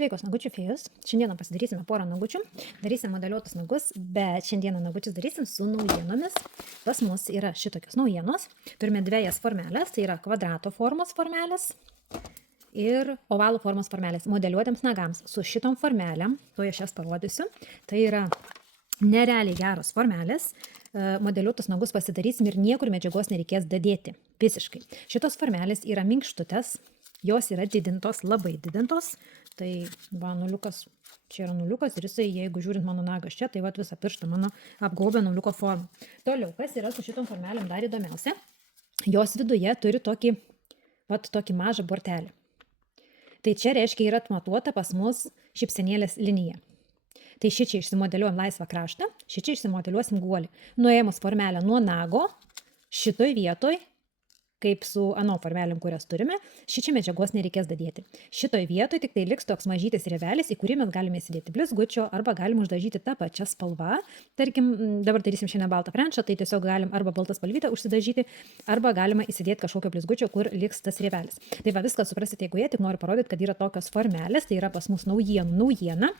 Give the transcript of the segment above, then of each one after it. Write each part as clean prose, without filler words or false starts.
Sveikos nagučių fėjus. Šiandieną pasidarysime porą nagučių. Darysim modeliuotus nagus, bet šiandieną nagučius darysim su naujienomis. Pas mus yra šitokios naujienos. Turime dviejas formelės, tai yra kvadrato formos formelės ir ovalo formos formelės modeliuotėms nagams. Su šitom formelėm, tuoj aš jas parodysiu, tai yra nerealiai geros formelės. Modeliuotus nagus pasidarysim ir niekur medžiagos nereikės dadėti. Visiškai. Šitos formelės yra minkštutės, jos yra didintos, labai didintos. Tai va, nuliukas, čia yra nuliukas ir jisai, jeigu žiūrint mano nagas čia, tai va visą pirštą mano apgaubė nuliuko formą. Toliau, kas yra su šitom formelėm dar įdomiausia, jos viduje turi tokį mažą bortelį. Tai čia reiškia yra atmatuota pas mus šypsenėlės linija. Tai šičia išsimodeliuojam laisvą kraštą, šičia išsimodeliuosim guolį. Nuėmus formelę nuo nago, šitoj vietoj, kaip su ano formelėm, kurias turime, šičia medžiagos nereikės dadėti. Šitoj vietoj tik tai liks toks mažytis rievelis, į kurį mes galime įsidėti blizgučio arba galim uždažyti tą pačią spalvą. Tarkim, dabar darysim šiandien baltą frenčą, tai tiesiog galim arba baltą spalvytę užsidažyti, arba galima įsidėti kažkokio blizgučio, kur liks tas rievelis. Tai va, viską suprasite, jeigu tik noriu parodyti, kad yra tokios formelės, tai yra pas mus naujiena.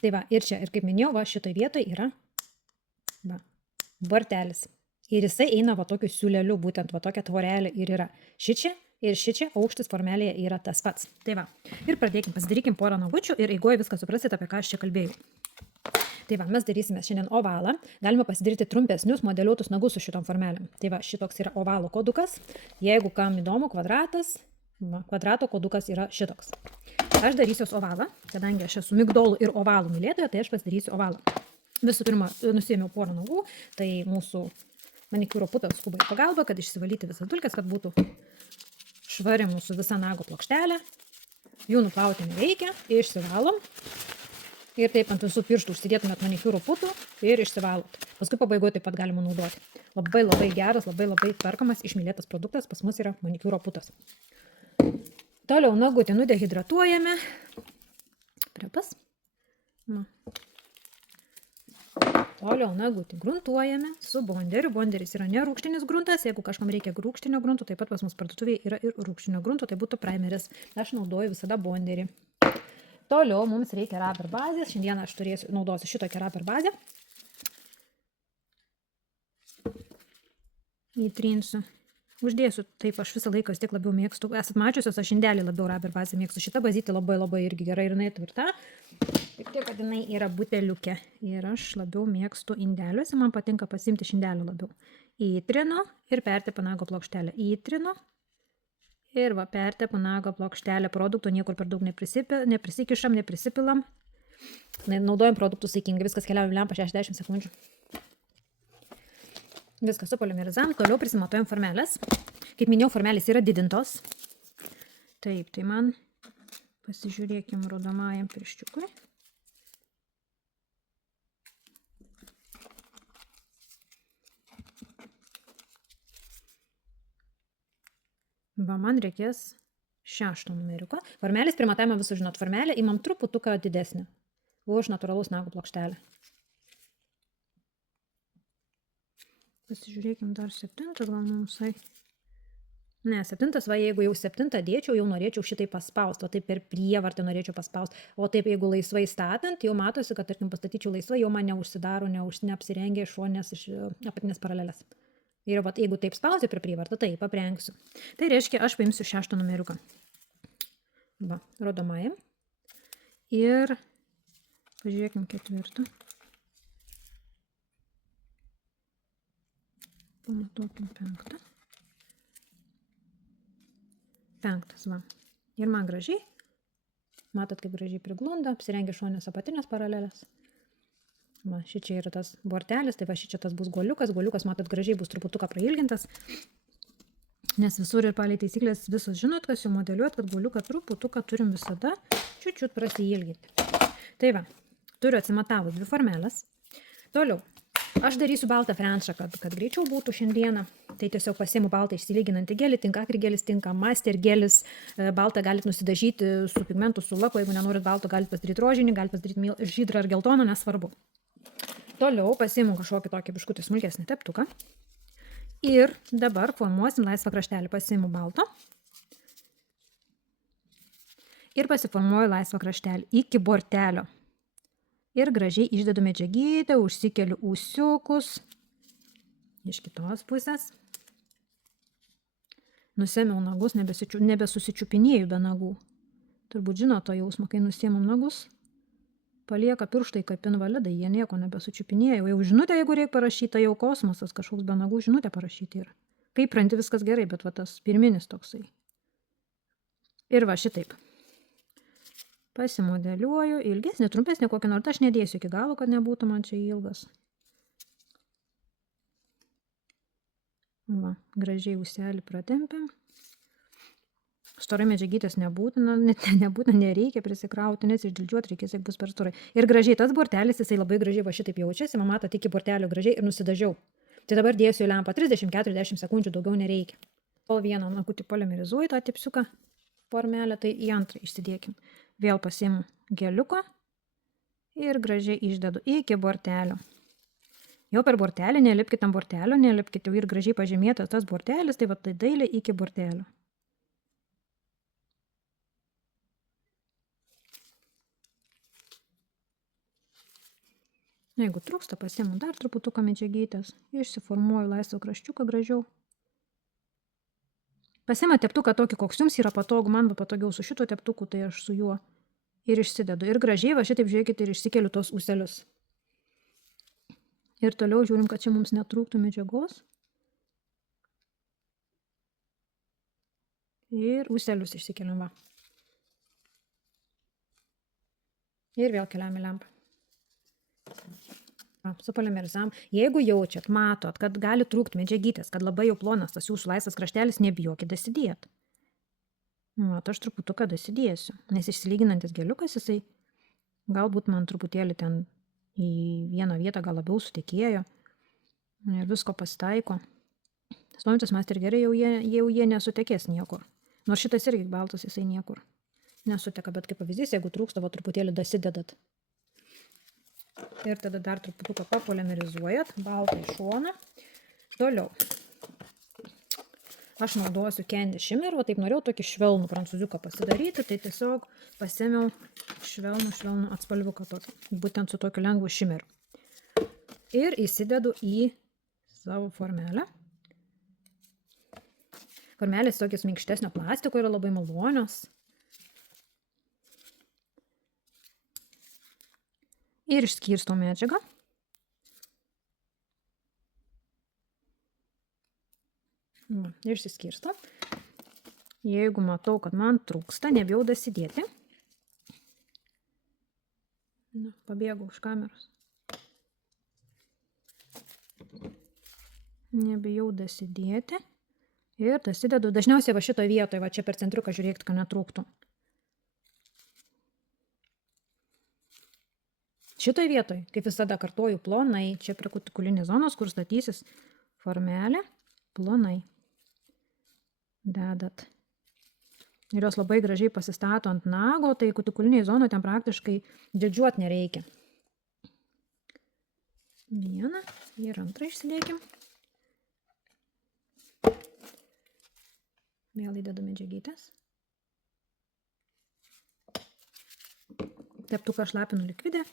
Tai va, ir čia, ir kaip minėjau, va, šitoj vietoj yra bortelis. Ir jisai eina va tokiu siūleliu, būtent va tokia tvorelė ir yra. Šičia ir šičia aukštis formelėje yra tas pats. Tai va, ir pradėkim, pasidarykim porą nagučių ir eigoje viską suprasit, apie ką aš čia kalbėjau. Tai va, mes darysime šiandien ovalą. Galima pasidaryti trumpesnius modeliuotus nagus su šitom formelėm. Tai va, šitoks yra ovalo kodukas. Jeigu kam įdomu, kvadratas, va, kvadrato kodukas yra šitoks. Aš darysiuos ovalą, kadangi aš esu migdolų ir ovalų mylėtoja, tai aš pasidarysiu ovalą. Visų pirma, nusiėmiau porą nagų, tai mūsų manikiūro putos skubai pagalba, kad išsivalyti visas dulkes, kad būtų švari mūsų visa nago plokštelė. Jų nuplauti nereikia, išsivalom. Ir taip ant visų pirštų užsidėtumėt manikiūro putų ir išsivalot. Paskui pabaigoje taip pat galima naudoti. Labai geras, labai perkamas, išmylėtas produktas pas mus yra manikiūro putos. Toliau nagutį nudehidratuojame. Prepas. Toliau nagutį gruntuojame su bonderiu. Bonderis yra nerūgštinis gruntas. Jeigu kažkam reikia rūgštinio grunto, taip pat pas mus parduotuvėje yra ir rūgštinio grunto, tai būtų primeris. Aš naudoju visada bonderį. Toliau mums reikia rubber bazės. Šiandieną aš naudosiu šitokią rubber bazę. Įtrinsiu. Uždėsiu, taip aš visą laiką vis tiek labiau mėgstu. Esat mačiusios, aš indelį labiau rubber bazę mėgstu. Šita bazytė labai irgi gerai ir jinai tvirta. Tik tiek, kad jinai yra buteliukė. Ir aš labiau mėgstu indeliuose. Man patinka pasimti iš indelių labiau. Įtrinu ir pertepu nago plokštelę. Įtrinu ir va, pertepu nago plokštelę. Produktų niekur per daug neprisikišam, neprisipilam. Naudojam produktų saikingai. Viskas keliauja į lempą 60 sekundžių. Viską supolimerizam, toliau prisimatuojam formelės. Kaip minėjau, formelės yra didintos. Taip, tai man pasižiūrėkim rodomajam pirščiukui. Va, man reikės 6 numeriuko. Formelės primatavimą visų žinot, formelę imam truputuką didesnį už natūralaus nago plokštelę. Pasižiūrėkim dar 7, gal mums. Ne, 7, va, jeigu jau 7 dėčiau, jau norėčiau šitai paspausti, o taip per prievartą norėčiau paspausti. O taip, jeigu laisvai statant, jau matosi, kad, tarkim, pastatyčiau laisvai, jau man neužsidaro, neapsirengia šonės iš apatinės paralelės. Ir va, jeigu taip spausiu per prievartą, taip, aprengsiu. Tai reiškia, aš paimsiu 6 numeriuką. Va, rodomajam. Ir pažiūrėkim 4. Pamatuokim 5. 5, va. Ir man gražiai. Matot, kaip gražiai priglunda. Apsirengia šonės apatinės paralelės. Va, šičia yra tas bortelis. Tai va, šičia tas bus guoliukas. Guoliukas, matot, gražiai bus truputuką prailgintas. Nes visur ir palei taisyklės visus žinot, kas jau modeliuot, kad guoliuką truputuką turim visada čiut prasiilginti. Tai va, turiu atsimatavus 2 formelės. Toliau. Aš darysiu baltą frenčą, kad greičiau būtų šiandieną. Tai tiesiog pasiimu baltą išsilyginantį gelį, tinka akrigelis, tinka master gelis. Baltą galite nusidažyti su pigmentu, su laku. Jeigu nenorit balto, galite pasidaryti rožinį, galite pasidaryti žydrą ar geltoną, nesvarbu. Toliau pasiimu kažkokį tokį biškutį smulkesnį teptuką. Ir dabar formuosim laisvą kraštelį. Pasiimu balto. Ir pasiformuoju laisvą kraštelį iki bortelio. Ir gražiai išdedu medžiagytę, užsikeliu ūsiukus iš kitos pusės. Nusėmiau nagus, nebesusičiupinėju be nagų. Turbūt žino to jausmą, kai nusiemam nagus. Palieka pirštai kaip invalidai, jie nieko nebesučiupinėja. Jau žinutė, jeigu reikia parašyti, jau kosmosas kažkoks be nagų žinutė parašyti yra. Kai pranti, viskas gerai, bet va tas pirminis toksai. Ir va šitaip. Pasimodeliuoju, ilgesnį, trumpesnį kokį nors, aš nedėsiu iki galo, kad nebūtų man čia ilgas. Va, gražiai ūselį pratempiam. Storai medžiagytės nebūtina, nereikia prisikrauti, nes išdildžiuoti reikės, jeigu bus per storai. Ir gražiai tas bortelis, jisai labai gražiai va šitaip jaučiasi, man matot iki bortelio gražiai ir nusidažiau. Tai dabar dėsiu į lempą 30-40 sekundžių, daugiau nereikia. Kol vieną nakutį polimerizuoju tą tipsiuką formelę, tai į antrą išsidėkim. Vėl pasiimu geliuką ir gražiai išdedu iki bortelio. Jau per bortelį, nelipkit ant bortelio, nelipkit jau ir gražiai pažymėtas tas bortelis, tai va tai dailiai iki bortelio. Jeigu trūksta, pasiimu dar truputuką medžiagytės, išsiformuoju laisvą kraščiuką gražiau. Pasiima teptuką tokį, koks jums yra patogu, man patogiau su šito teptuku, tai aš su juo ir išsidedu. Ir gražiai va šitaip žiūrėkit ir išsikeliu tos ūselius. Ir toliau žiūrim, kad čia mums netrūktų medžiagos. Ir ūselius išsikeliam va. Ir vėl keliam į lempą. Supolimerizavom. Jeigu jaučiat, matot, kad gali trūkti medžiagytės, kad labai jau plonas tas jūsų laisvas kraštelis, nebijokit dasidėt. Aš truputuką dasidėsiu, nes išsilyginantis geliukas, jisai galbūt man truputėlį ten į vieną vietą gal labiau sutekėjo ir visko pasitaiko. Stovintis master gerai, jau jie nesutekės niekur. Nors šitas irgi baltas, jisai niekur nesuteka, bet kaip pavyzdys, jeigu trūksta, truputėlį dasidedat. Ir tada dar truputuką papolimerizuojat, baltą į šoną. Toliau. Aš naudosiu Candy Shimmer, o taip norėjau tokį švelnų prancūziuką pasidaryti, tai tiesiog pasėmiau švelnų atspalviuką tokį, būtent su tokiu lengvu shimmeru. Ir įsidedu į savo formelę. Formelės tokios minkštesnio plastiko yra labai malonios. Ir išskirstau medžiagą. Išsiskirstau. Jeigu matau, kad man trūksta, nebijau dasidėti. Pabėgau už kameros. Nebijau dasidėti. Ir dasidedu. Dažniausiai va šitoje vietoje, va čia per centriuką žiūrėkit, kad netrūktų. Šitoje vietoje, kaip visada kartoju, plonai, čia prie kutikulinės zonos, kur statysis formelė, plonai dedat. Ir jos labai gražiai pasistato ant nago, tai kutikulinėje zonoje ten praktiškai didžiuot nereikia. Vieną ir antrą išsidėkim. Vėl įdedu medžiagytės. Teptuką šlapinu likvidė.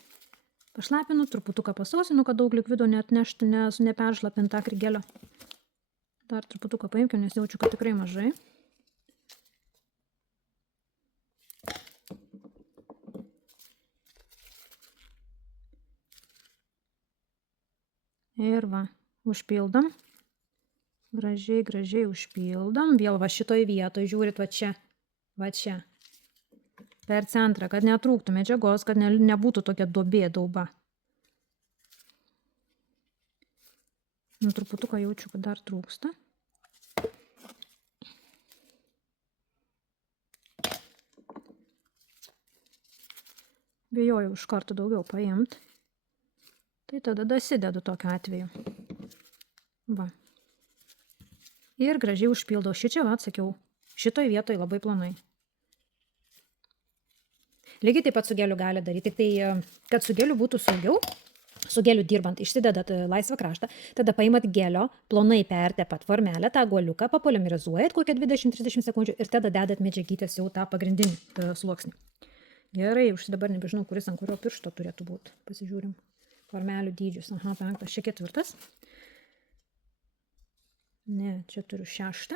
Pašlapinu, truputuką pasausinu, kad daug likvido neatnešti, nes neperšlapint tą krigelio. Dar truputuką paimkim, nes jaučiu, kad tikrai mažai. Ir va, užpildom. Gražiai užpildom. Vėl va šitoj vietoj, žiūrit, va čia. Per centrą, kad netrūktų medžiagos, kad nebūtų tokia duobė dauba. Truputuką jaučiu, kad dar trūksta. Bijojau iš karto daugiau paimt. Tai tada dasidedu tokiu atveju. Va. Ir gražiai užpildau. Šičia, va, atsakiau, šitoj vietoj labai plonai. Lygiai taip pat su geliu gali daryti, tik tai, kad su geliu būtų saugiau, su geliu dirbant išsidedat laisvą kraštą, tada paimat gelio, plonai pertepat formelę, tą guoliuką, papolimerizuojat kokią 20-30 sekundžių ir tada dedat medžiagytės jau tą pagrindinį sluoksnį. Gerai, dabar nebežinau, kuris ant kurio piršto turėtų būti. Pasižiūrim. Formelių dydžius. Aha, 5, čia 4. Ne, čia turiu 6.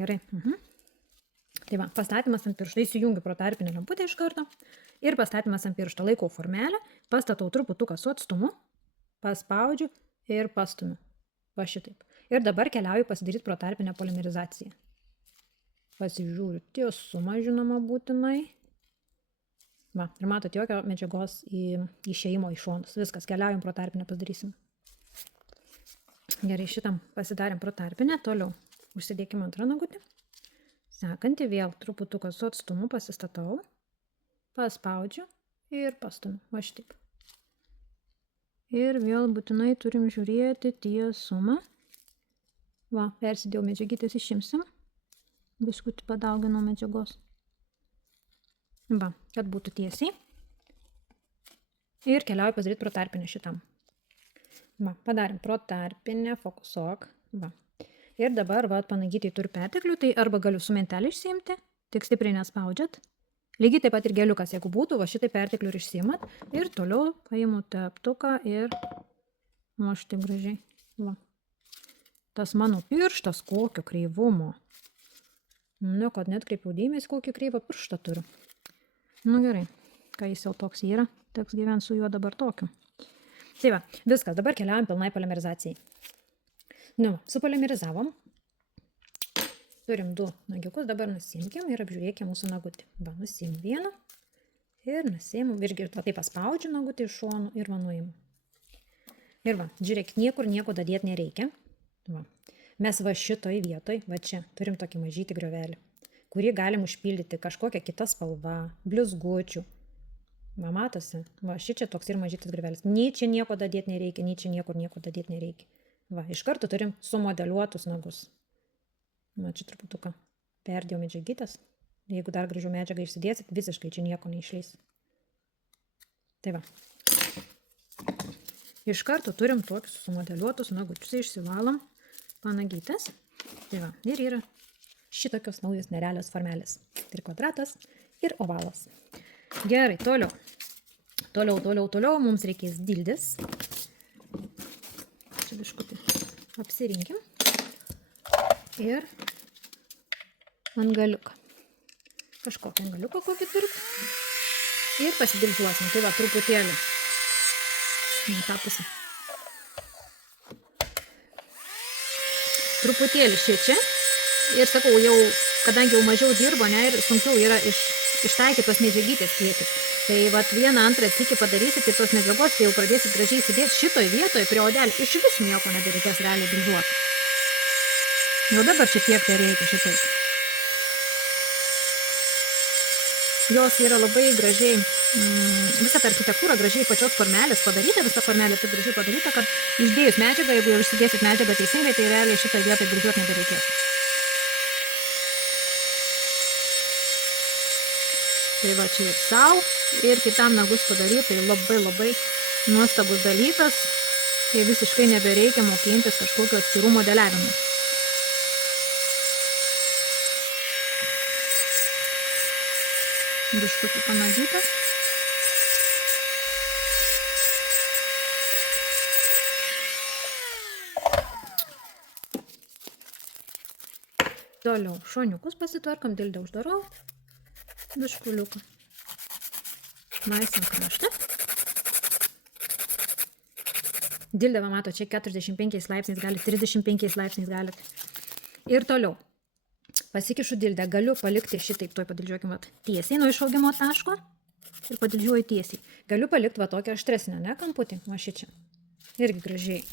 Gerai. Tai va, pastatymas ant piršto. Įsijungiu protarpinę lemputę iš karto. Ir pastatymas ant piršto. Laikau formelę, pastatau truputuką su atstumu, paspaudžiu ir pastumiu. Va šitaip. Ir dabar keliauju pasidaryti protarpinę polimerizaciją. Pasižiūriu tiesumą, žinoma, būtinai. Va, ir matot, jokio medžiagos išėjimo į šonus. Viskas, keliaujam protarpinę pasidarysim. Gerai, šitam pasidarėm protarpinę. Toliau užsidėkime antrą nagutį. Sekantį vėl truputuką su atstumu pasistatau, paspaudžiu ir pastumiu. Va šitaip. Ir vėl būtinai turim žiūrėti tiesumą. Va, persidėjau medžiagytės, išimsim. Biškutį padauginau medžiagos. Va, kad būtų tiesiai. Ir keliauju pasidaryti protarpinę šitam. Va, padarėm protarpinę, fokusuok. Va. Ir dabar, va, panagytai turiu perteklių, tai arba galiu su mentelį išsiimti, tik stipriai nespaudžiat. Lygiai taip pat ir geliukas, jeigu būtų, va šitai perteklių ir išsiimat. Ir toliau paimu teptuką ir va šitaip gražiai. Va. Tas mano pirštas kokio kreivumo. Nu, kad net kreipiau dėmesį, kokį kreivą pirštą turiu. Nu gerai, kai jis jau toks yra, teks gyventi su juo dabar tokiu. Tai va, viskas, dabar keliaujam pilnai polimerizacijai. Nu, supolimerizavom. Turim 2 nagiukus, dabar nusimkim ir apžiūrėkim mūsų nagutį. Va, nusimu vieną ir nusimu, irgi taip paspaudžiu nagutį iš šonų ir va nuimu. Ir va, žiūrėk, niekur nieko dadėti nereikia. Va. Mes va šitoj vietoj, va čia, turim tokį mažytį griovelį, kurį galim užpildyti kažkokią kitą spalvą, blizgučių. Va, matosi, va, šičia toks ir mažytis griovelis. Nei čia nieko dadėti nereikia, nei čia niekur nieko dadėti nereikia. Va, iš karto turim sumodeliuotus nagus. Va, čia truputuką perdėjau medžiagytės. Jeigu dar gražiau medžiagą išsidėsit, visiškai čia nieko neišleis. Tai va. Iš karto turim tokius sumodeliuotus nagučius. Išsivalom panagytės. Tai va, ir yra šitokios naujos nerealios formelės. Ir kvadratas, ir ovalas. Gerai, toliau. Toliau mums reikės dildis. Čia biškutį apsirinkim. Ir angaliuką. Kažkokį angaliuką kokį turit. Ir pasidildžiuosim. Tai va, truputėlį. Tą pusę. Truputėlį šičia. Ir sakau, jau, kadangi jau mažiau dirbo, ne, ir sunkiau yra ištaikyti tos medžiagytės kiekį. Tai vat 1-2 sykį padarysit ir tos medžiagos, tai jau pradėsit gražiai sėdėti šitoj vietoje prie odelį. Iš vis nieko nebereikės realiai dilduoti. Jau dabar šiek tiek tai reikia šitaip. Jos yra labai gražiai, visa ta architektūra gražiai pačios formelės padaryta, visa formelė taip gražiai padaryta, kad išdėjus medžiagą, jeigu jau išsidėsit medžiagą teisingai, tai realiai šitą vietą dilduoti nebereikės. Tai va čia ir sau, ir kitam nagus padaryti, tai labai nuostabus dalykas, kai visiškai nebereikia mokintis kažkokio atskirų modeliavimų. Biškutį panagytas. Toliau šoniukus pasitvarkam, dildę uždarau. Biškuliuką. Laisvą kraštą. Dildę, mato, čia 45 laipsniais galit, 35 laipsniais galit. Ir toliau. Pasikišu dildę, galiu palikti šitaip, tuoj padildžiuokim tiesiai nuo išaugimo taško ir padildžiuoju tiesiai. Galiu palikti va tokią aštresnę, ne, kamputį, va šičia. Irgi gražiai.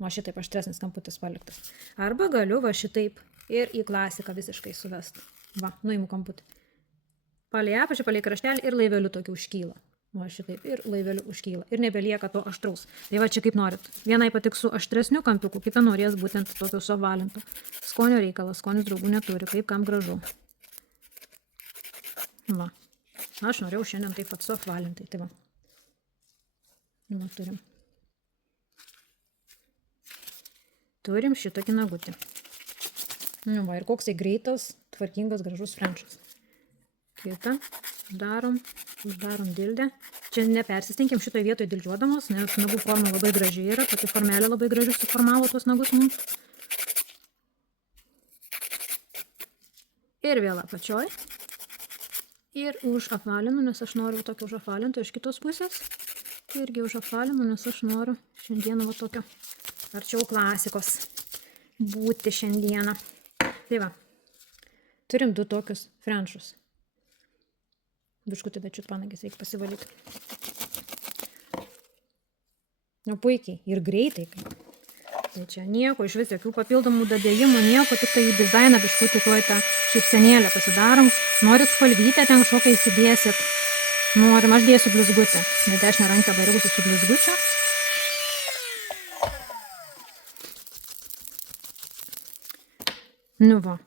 Va šitaip aštresnis kamputis paliktas. Arba galiu va šitaip ir į klasiką visiškai suvest. Va, nuimu kamputį. Palei apačią, palei kraštelį ir laiveliu tokį užkyla. Va šitaip ir laiveliu užkyla. Ir nebelieka to aštraus. Tai va čia kaip norit. Vienai patiks su aštresniu kampiuku, kita norės būtent tokio suapvalinto. Skonio reikalas, skonis draugų neturi, kaip kam gražu. Va. Aš norėjau šiandien taip pat suapvalintai. Tai va. Nu, turim šitokį nagutį. Nu, va, ir koksai greitas, tvarkingas, gražus frenčas. Kitą uždarom dildę. Čia nepersistengėm šitoje vietoje dildžiuodamos, nes nagų forma labai graži yra, pati formelė labai gražiai suformavo tuos nagus mums. Ir vėl apačioj. Ir užapvalinu, nes aš noriu tokio užapvalinto iš kitos pusės. Irgi užapvalinu, nes aš noriu šiandieną va tokio arčiau klasikos būti šiandieną. Tai va, turim 2 tokius frenčus. Biškutį dačiut panagis reikia pasivalyti. Nu, puikiai ir greitai. Tai čia nieko, iš vis jokių papildomų dadėjimų, nieko, tik tai į dizainą biškutį tuoj tą šypsenėlę pasidarom. Norit spalvytę, ten kažkokią įsidėsit. Norim, aš dėsiu blizgutę. Dešinę ranką bariausiu su blizgučiu. Nu va.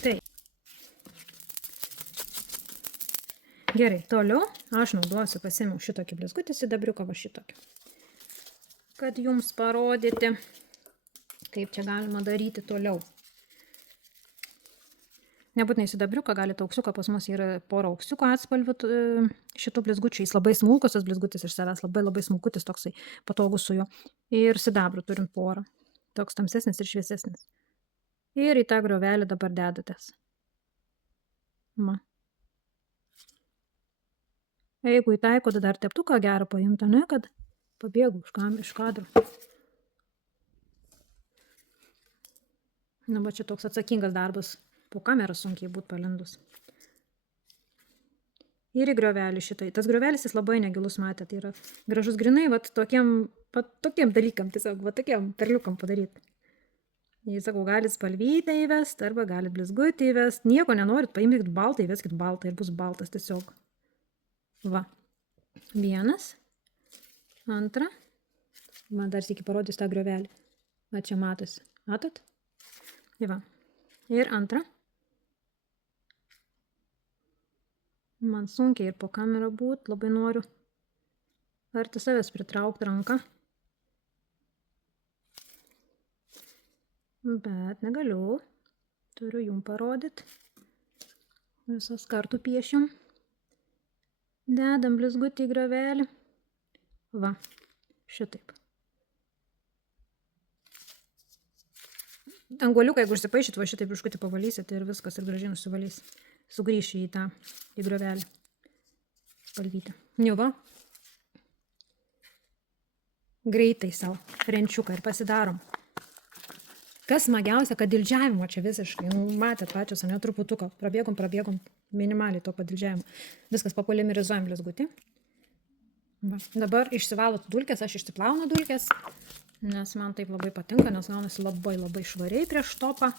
Tai. Gerai, toliau aš naudosiu, pasiėmiau šitokį blizgutį sidabriuką, va šitokį. Kad jums parodyti, kaip čia galima daryti toliau. Nebūtinai sidabriuką, galite auksiuką, pas mus yra pora auksiuko atspalvių šitų blizgučių. Jis labai smulkus, tas blizgutis iš savęs, labai smulkutis, toksai patogus su juo. Ir sidabrų turim porą. Toks tamsesnis ir šviesesnis. Ir į tą griovelį dabar dedatės. Ma. Jeigu įtaikot dar teptuką gerą paimtą, ne, kad pabėgu iš kadro. Na, va čia toks atsakingas darbas. Po kamerą sunkiai būt palindus. Ir į griovelį šitai. Tas griovelis jis labai negilus, matė, tai yra gražus grinai, vat tokiem dalykam, tiesiog, vat tokiem perliukam padaryti. Jei sakau, galit spalvytę įvest, arba galit blizgutį įvest. Nieko nenorit, paimkit baltą, įveskit baltą ir bus baltas tiesiog. Va. 1. 2. Man dar sėki parodys tą griovelį. Va čia matosi. Matot? Va. Ir 2. Man sunkiai ir po kamerą būt, labai noriu arti savęs pritraukti ranką. Bet negaliu. Turiu jum parodyti. Visas kartu piešiam. Dedam blizgutį į griovelį. Va, šitaip. Angoliuką, jeigu užsipaišyt, va šitaip biškutį pavalysit ir viskas ir gražiai nusivalys. Sugrįši į griovelį. Spalvytę. Nu va. Greitai savo frenčiuką ir pasidarom. Kas smagiausia, kad dildžiavimo čia visiškai, nu, matėt pačios, ne, truputuką, prabėgom, minimaliai to padildžiavimo. Viskas papolimerizuojam blizgutį. Va. Dabar išsivalot dulkės, aš išsiplaunu dulkės, nes man taip labai patinka, nes gaunasi labai švariai prieš topą.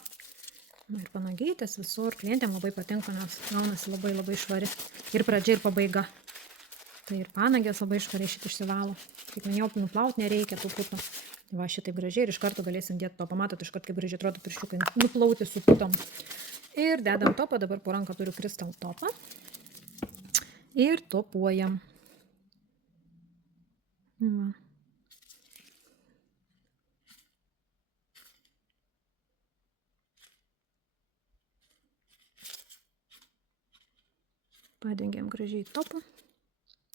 Ir panagytės visur, klientėm labai patinka, nes gaunasi labai švari. Ir pradžia, ir pabaiga. Tai ir panagės labai švariai šitą išsivalo. Kaip minėjau, nuplaut nereikia tų putų. Va šitaip gražiai ir iš karto galėsim dėti topą. Matot, iš karto kaip gražiai atrodo pirščiukai nuplauti su putom. Ir dedam topą, dabar po ranką turiu kristal topą. Ir topuojam. Va. Padengiam gražiai topą.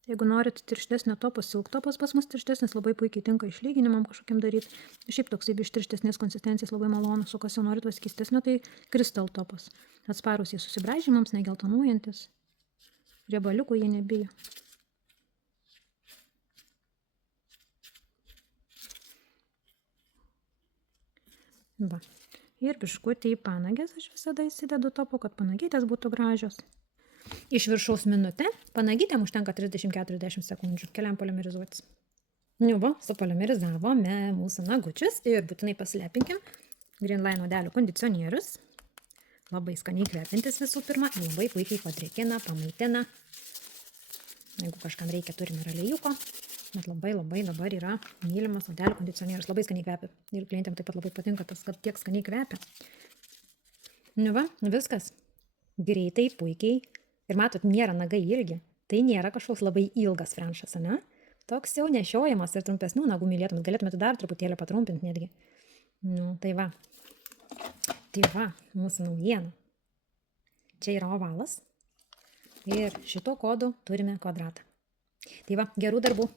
Jeigu norit tirštesnio topo, silk topas pas mus tirštesnis, labai puikiai tinka išlyginimam kažkokiam daryti. Šiaip toksai iš tirštesnės konsistencijos labai malonus, o kas jau norit vaskystesnio, tai kristal topas. Atsparus jie susibraižymams, negeltonuojantis. Riebaliukų jie nebijo. Va. Ir biškutį į panagės aš visada įsidedu topo, kad panagytės būtų gražios. Iš viršaus minutę, panagytėm užtenka 30-40 sekundžių, keliam polimerizuotis. Nu va, supolimerizavome mūsų nagučius ir būtinai pasilepinkim. Greenline odelių kondicionierius. Labai skaniai kvepintis visų pirma, labai puikiai padrėkina, pamaitina. Jeigu kažkam reikia, turime ir aliejuko, bet labai dabar yra mylimas odelių kondicionierius, labai skaniai kvepia. Ir klientėm taip pat labai patinka tas, kad tiek skaniai kvepia. Nu va, viskas. Greitai, puikiai. Ir matot, nėra nagai ilgi. Tai nėra kažkoks labai ilgas frenšas, ane? Toks jau nešiojamas ir trumpesnių nagų mylėtumėt. Galėtumėte dar truputėlį patrumpinti netgi. Nu, tai va. Tai va, mūsų naujiena. Čia yra ovalas. Ir šito kodu turime kvadratą. Tai va, gerų darbų.